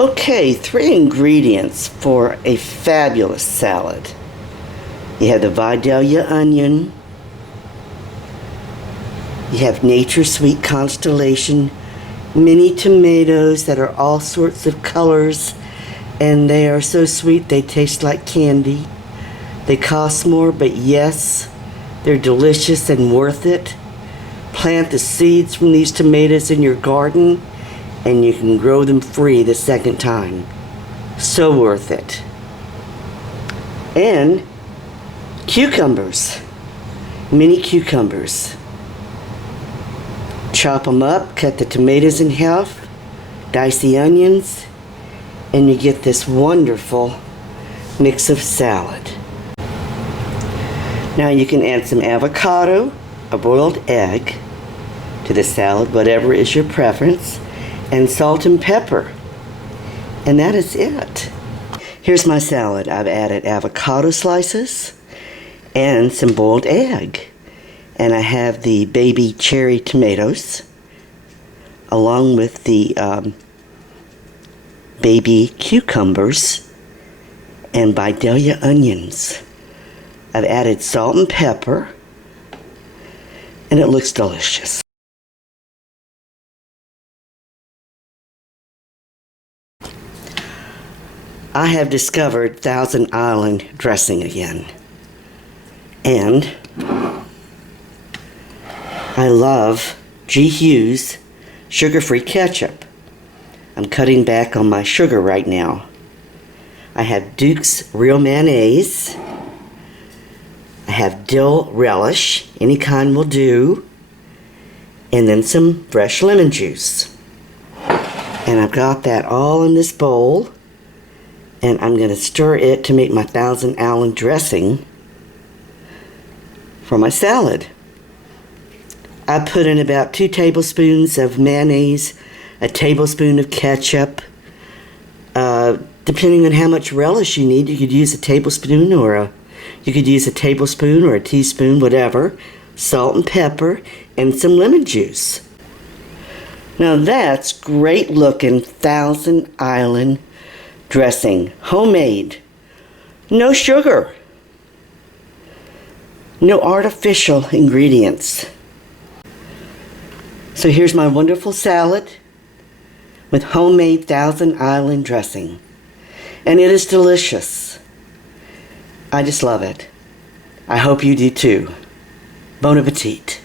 Okay, 3 ingredients for a fabulous salad. You have the Vidalia onion. You have Nature's Sweet Constellation mini tomatoes that are all sorts of colors, and they are so sweet they taste like candy. They cost more, but yes, they're delicious and worth it. Plant the seeds from these tomatoes in your garden and you can grow them free the second time. So worth it. And cucumbers, mini cucumbers. Chop them up, cut the tomatoes in half, dice the onions, and you get this wonderful mix of salad. Now you can add some avocado, a boiled egg to the salad, whatever is your preference, and salt and pepper. And that is it. Here's my salad. I've added avocado slices and some boiled egg. And I have the baby cherry tomatoes along with the baby cucumbers and Vidalia onions. I've added salt and pepper, and it looks delicious. I have discovered Thousand Island dressing again, and I love G. Hughes sugar-free ketchup. I'm cutting back on my sugar right now. I have Duke's Real Mayonnaise. I have dill relish, any kind will do, and then some fresh lemon juice. And I've got that all in this bowl, and I'm going to stir it to make my Thousand Island dressing for my salad. I put in about 2 tablespoons of mayonnaise, a tablespoon of ketchup. Depending on how much relish you need, you could use a tablespoon or a teaspoon, whatever. Salt and pepper, and some lemon juice. Now that's great looking Thousand Island dressing, homemade, no sugar, no artificial ingredients. So here's my wonderful salad with homemade Thousand Island dressing. And it is delicious. I just love it. I hope you do too. Bon appetit.